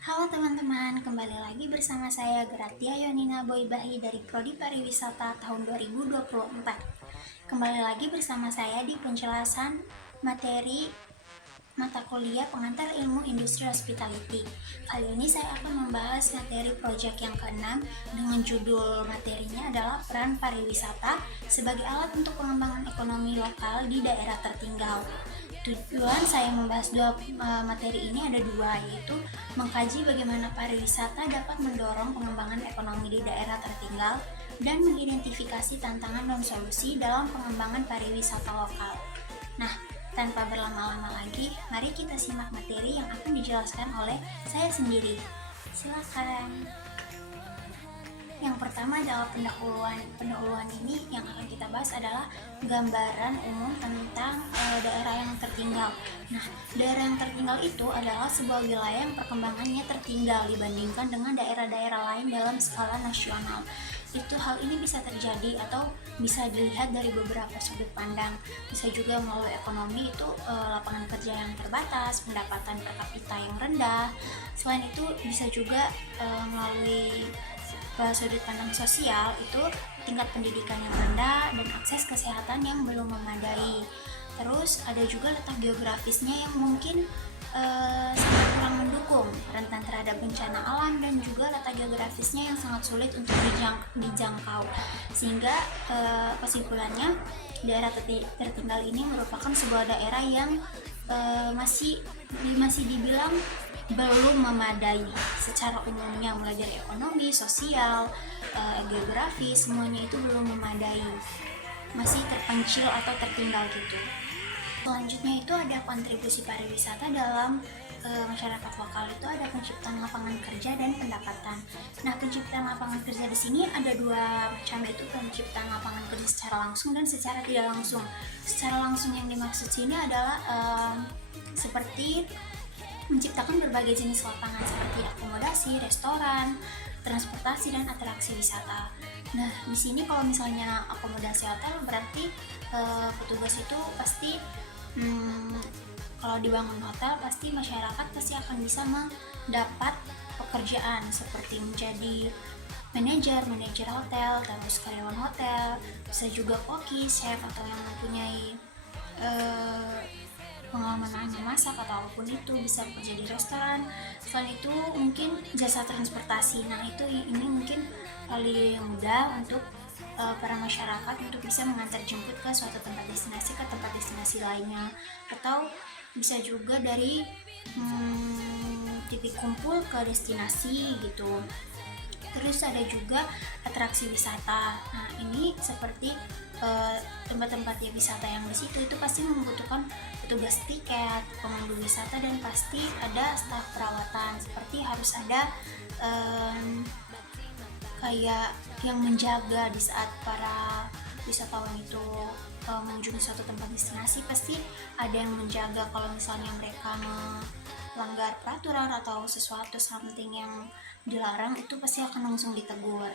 Halo teman-teman, kembali lagi bersama saya Gratia Yonina Boybahi dari Prodi Pariwisata tahun 2024. Kembali lagi bersama saya di penjelasan materi mata kuliah pengantar ilmu industri hospitality. Kali ini saya akan membahas materi proyek yang keenam dengan judul materinya adalah peran pariwisata sebagai alat untuk pengembangan ekonomi lokal di daerah tertinggal. Tujuan saya membahas materi ini ada dua, yaitu mengkaji bagaimana pariwisata dapat mendorong pengembangan ekonomi di daerah tertinggal dan mengidentifikasi tantangan dan solusi dalam pengembangan pariwisata lokal. Nah, tanpa berlama-lama lagi, mari kita simak materi yang akan dijelaskan oleh saya sendiri. Silakan. Yang pertama adalah pendahuluan. Pendahuluan ini yang akan kita bahas adalah gambaran umum tentang daerah yang tertinggal. Nah, daerah yang tertinggal itu adalah sebuah wilayah yang perkembangannya tertinggal dibandingkan dengan daerah-daerah lain dalam skala nasional. Hal ini bisa terjadi atau bisa dilihat dari beberapa sudut pandang. Bisa juga melalui ekonomi, itu lapangan kerja yang terbatas, pendapatan per kapita yang rendah. Selain itu bisa juga melalui sudut pandang sosial, itu tingkat pendidikan yang rendah dan akses kesehatan yang belum memadai. Terus ada juga letak geografisnya yang mungkin sangat kurang mendukung, rentan terhadap bencana alam, dan juga letak geografisnya yang sangat sulit untuk dijangkau. Sehingga kesimpulannya, daerah tertinggal ini merupakan sebuah daerah yang masih dibilang belum memadai secara umumnya, mulai dari ekonomi, sosial, geografi, semuanya itu belum memadai, masih terpencil atau tertinggal gitu. Selanjutnya itu ada kontribusi pariwisata dalam masyarakat lokal. Itu ada penciptaan lapangan kerja dan pendapatan. Nah, penciptaan lapangan kerja di sini ada dua macam, yaitu penciptaan lapangan kerja secara langsung dan secara tidak langsung. Secara langsung yang dimaksud sini adalah seperti menciptakan berbagai jenis lapangan seperti akomodasi, restoran, transportasi, dan atraksi wisata. Nah, di sini kalau misalnya akomodasi hotel, berarti petugas itu pasti kalau dibangun hotel, pasti masyarakat pasti akan bisa mendapat pekerjaan seperti menjadi manajer hotel, terus karyawan hotel, bisa juga koki, chef, atau yang mempunyai pengalaman memasak atau apapun itu, bisa bekerja di restoran. Selain itu mungkin jasa transportasi. Nah, ini mungkin paling mudah untuk para masyarakat untuk bisa mengantar jemput ke suatu tempat destinasi lainnya, atau bisa juga dari titik kumpul ke destinasi gitu. Terus ada juga atraksi wisata. Nah, ini seperti tempat-tempat wisata yang di situ itu pasti membutuhkan petugas tiket, pemandu wisata, dan pasti ada staf perawatan. Seperti harus ada kayak yang menjaga di saat para wisatawan itu mengunjungi suatu tempat destinasi. Pasti ada yang menjaga kalau misalnya mereka melanggar peraturan atau something yang dilarang, itu pasti akan langsung ditegur.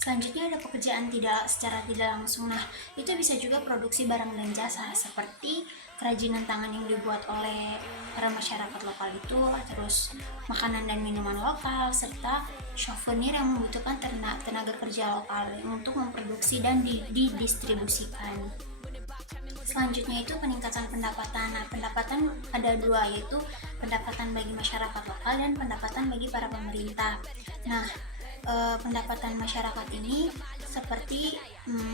Selanjutnya ada pekerjaan secara tidak langsung. Nah, itu bisa juga produksi barang dan jasa seperti kerajinan tangan yang dibuat oleh para masyarakat lokal itu, terus makanan dan minuman lokal, serta souvenir yang membutuhkan tenaga kerja lokal untuk memproduksi dan didistribusikan. Selanjutnya itu peningkatan pendapatan. Nah, pendapatan ada dua, yaitu pendapatan bagi masyarakat lokal dan pendapatan bagi para pemerintah. Nah, pendapatan masyarakat ini seperti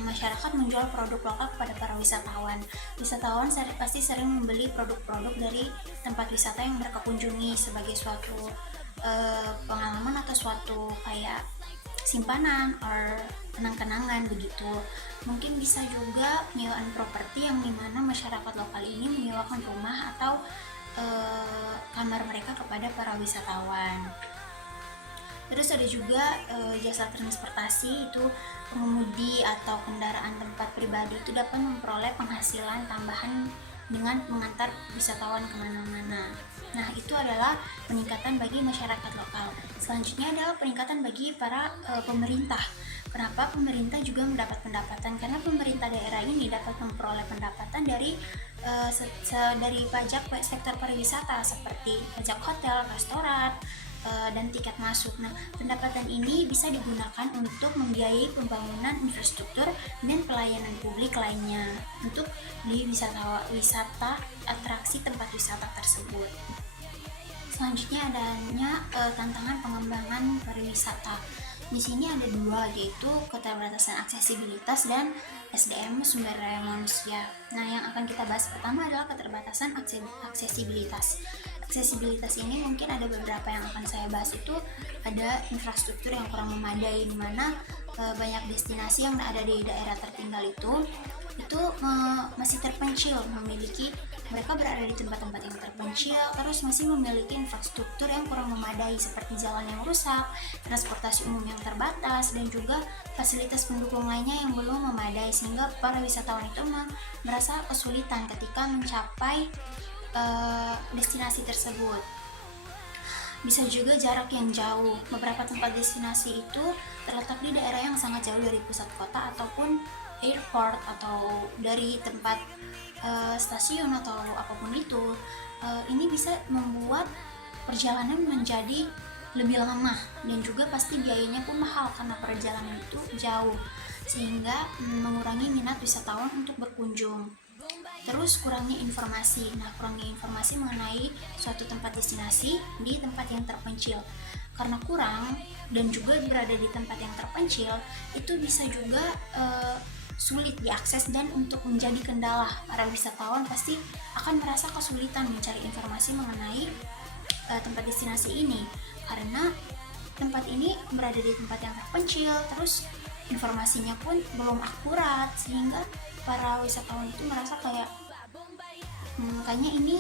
masyarakat menjual produk lokal kepada para wisatawan. Wisatawan pasti sering membeli produk-produk dari tempat wisata yang mereka kunjungi sebagai suatu pengalaman atau suatu kayak simpanan or kenang-kenangan begitu. Mungkin bisa juga penyewaan properti, yang dimana masyarakat lokal ini menyewakan rumah atau kamar mereka kepada para wisatawan. Terus ada juga jasa transportasi, itu pengemudi atau kendaraan tempat pribadi itu dapat memperoleh penghasilan tambahan dengan mengantar wisatawan kemana-mana. Nah, itu adalah peningkatan bagi masyarakat lokal. Selanjutnya adalah peningkatan bagi para pemerintah. kenapa pemerintah juga mendapat pendapatan, karena pemerintah daerah ini dapat memperoleh pendapatan dari dari pajak sektor pariwisata seperti pajak hotel, restoran, dan tiket masuk. Nah, pendapatan ini bisa digunakan untuk membiayai pembangunan infrastruktur dan pelayanan publik lainnya untuk di wisata atraksi tempat wisata tersebut. Selanjutnya adanya tantangan pengembangan pariwisata. Di sini ada dua, yaitu keterbatasan aksesibilitas dan SDM sumber daya manusia. Nah, yang akan kita bahas pertama adalah keterbatasan aksesibilitas. Aksesibilitas ini mungkin ada beberapa yang akan saya bahas. Itu ada infrastruktur yang kurang memadai, di mana banyak destinasi yang ada di daerah tertinggal itu masih terpencil, mereka berada di tempat-tempat yang terpencil, terus masih memiliki infrastruktur yang kurang memadai seperti jalan yang rusak, transportasi umum yang terbatas, dan juga fasilitas pendukung lainnya yang belum memadai, sehingga para wisatawan itu merasa kesulitan ketika mencapai destinasi tersebut. Bisa juga jarak yang jauh. Beberapa tempat destinasi itu terletak di daerah yang sangat jauh dari pusat kota ataupun airport, atau dari tempat stasiun atau apapun itu. Ini bisa membuat perjalanan menjadi lebih lama, dan juga pasti biayanya pun mahal karena perjalanan itu jauh, sehingga mengurangi minat wisatawan untuk berkunjung. Terus kurangnya informasi. Nah, kurangnya informasi mengenai suatu tempat destinasi di tempat yang terpencil. Karena kurang dan juga berada di tempat yang terpencil, itu bisa juga sulit diakses, dan untuk menjadi kendala para wisatawan pasti akan merasa kesulitan mencari informasi mengenai tempat destinasi ini, karena tempat ini berada di tempat yang terpencil, terus informasinya pun belum akurat, sehingga para wisatawan itu merasa kayak kayaknya ini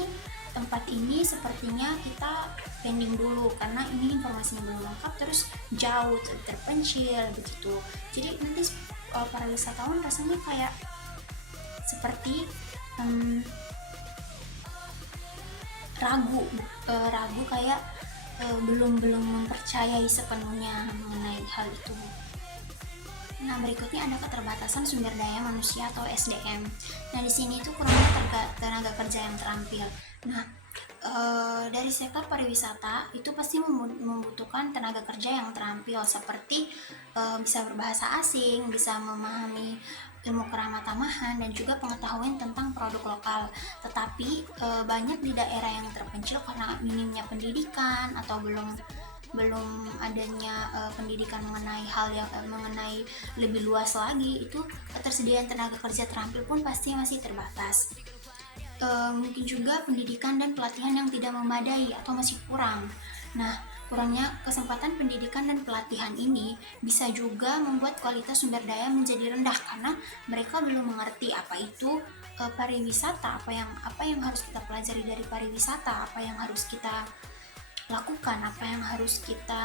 tempat ini sepertinya kita pending dulu karena ini informasinya belum lengkap, terus jauh, terpencil begitu. Jadi nanti para wisatawan rasanya kayak seperti ragu kayak belum mempercayai sepenuhnya mengenai hal itu. Nah, berikutnya ada keterbatasan sumber daya manusia atau SDM. Nah, di sini itu kurangnya tenaga kerja yang terampil. Nah, dari sektor pariwisata itu pasti membutuhkan tenaga kerja yang terampil, seperti bisa berbahasa asing, bisa memahami ilmu keramatamahan, dan juga pengetahuan tentang produk lokal. Tetapi banyak di daerah yang terpencil karena minimnya pendidikan atau belum adanya pendidikan mengenai hal yang mengenai lebih luas lagi, itu ketersediaan tenaga kerja terampil pun pasti masih terbatas. Mungkin juga pendidikan dan pelatihan yang tidak memadai atau masih kurang. Nah, kurangnya kesempatan pendidikan dan pelatihan ini bisa juga membuat kualitas sumber daya menjadi rendah, karena mereka belum mengerti apa itu pariwisata, apa yang harus kita pelajari dari pariwisata, apa yang harus kita lakukan, apa yang harus kita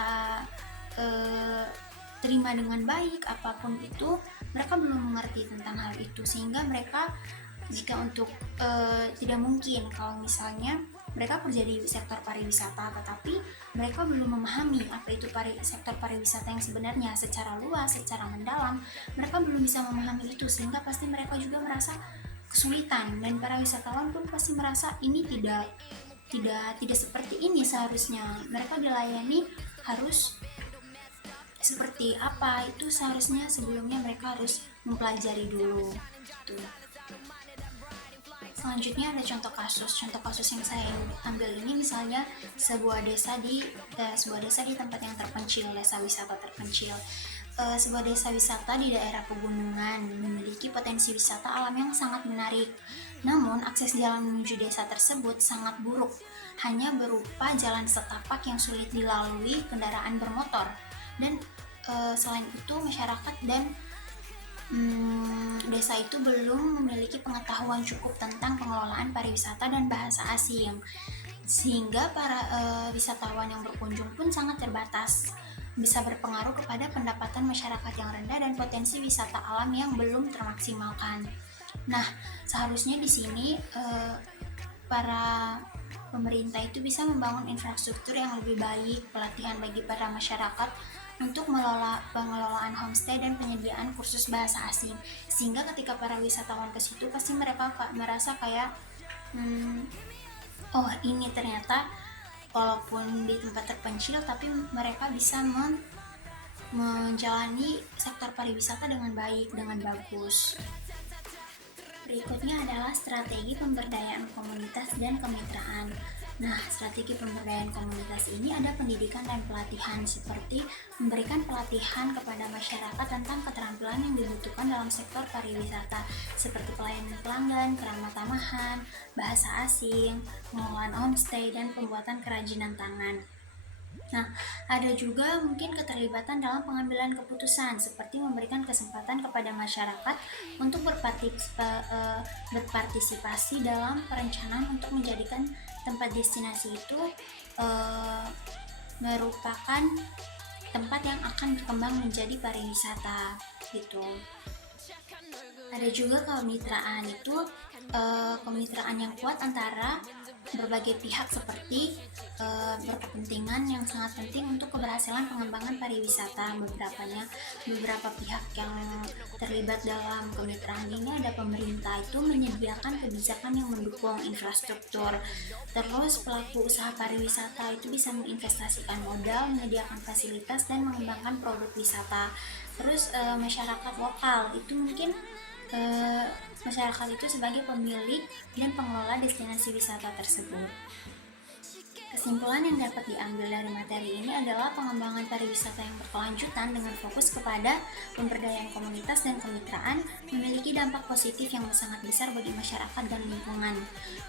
terima dengan baik, apapun itu mereka belum mengerti tentang hal itu, sehingga mereka jika untuk tidak mungkin kalau misalnya mereka kerja di sektor pariwisata tetapi mereka belum memahami apa itu sektor pariwisata yang sebenarnya secara luas, secara mendalam, mereka belum bisa memahami itu, sehingga pasti mereka juga merasa kesulitan, dan para wisatawan pun pasti merasa ini tidak seperti ini seharusnya. Mereka dilayani harus seperti apa, itu seharusnya sebelumnya mereka harus mempelajari dulu gitu. Selanjutnya ada contoh kasus yang saya ambil ini, misalnya sebuah desa di tempat yang terpencil, desa wisata terpencil. Sebuah desa wisata di daerah pegunungan memiliki potensi wisata alam yang sangat menarik. Namun akses jalan menuju desa tersebut sangat buruk, hanya berupa jalan setapak yang sulit dilalui kendaraan bermotor. Dan selain itu masyarakat dan desa itu belum memiliki pengetahuan cukup tentang pengelolaan pariwisata dan bahasa asing, sehingga para wisatawan yang berkunjung pun sangat terbatas, bisa berpengaruh kepada pendapatan masyarakat yang rendah dan potensi wisata alam yang belum termaksimalkan. Nah, seharusnya di sini para pemerintah itu bisa membangun infrastruktur yang lebih baik, pelatihan bagi para masyarakat untuk pengelolaan homestay dan penyediaan kursus bahasa asing, sehingga ketika para wisatawan ke situ pasti mereka merasa kayak oh ini ternyata walaupun di tempat terpencil tapi mereka bisa menjalani sektor pariwisata dengan baik, dengan bagus. Berikutnya adalah strategi pemberdayaan komunitas dan kemitraan. Nah, strategi pemberdayaan komunitas ini ada pendidikan dan pelatihan, seperti memberikan pelatihan kepada masyarakat tentang keterampilan yang dibutuhkan dalam sektor pariwisata, seperti pelayanan pelanggan, keramah tamahan, bahasa asing, pengelolaan homestay, dan pembuatan kerajinan tangan. Nah, ada juga mungkin keterlibatan dalam pengambilan keputusan, seperti memberikan kesempatan kepada masyarakat untuk berpartisipasi dalam perencanaan untuk menjadikan tempat destinasi itu merupakan tempat yang akan berkembang menjadi pariwisata gitu. Ada juga kemitraan, itu kemitraan yang kuat antara berbagai pihak, seperti berkepentingan yang sangat penting untuk keberhasilan pengembangan pariwisata. Beberapa pihak yang terlibat dalam kemitraan ini ada pemerintah, itu menyediakan kebijakan yang mendukung infrastruktur. Terus pelaku usaha pariwisata itu bisa menginvestasikan modal, menyediakan fasilitas, dan mengembangkan produk wisata. Terus masyarakat lokal itu mungkin masyarakat itu sebagai pemilik dan pengelola destinasi wisata tersebut. Kesimpulan yang dapat diambil dari materi ini adalah pengembangan pariwisata yang berkelanjutan dengan fokus kepada pemberdayaan komunitas dan kemitraan memiliki dampak positif yang sangat besar bagi masyarakat dan lingkungan.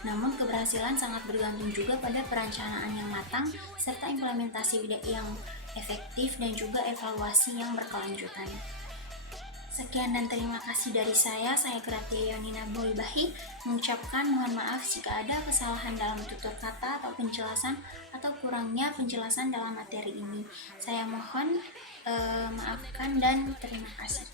Namun keberhasilan sangat bergantung juga pada perencanaan yang matang serta implementasi yang efektif dan juga evaluasi yang berkelanjutan. Sekian dan terima kasih dari saya Gratia Yonina Boybahi, mengucapkan mohon maaf jika ada kesalahan dalam tutur kata atau penjelasan atau kurangnya penjelasan dalam materi ini. Saya mohon maafkan dan terima kasih.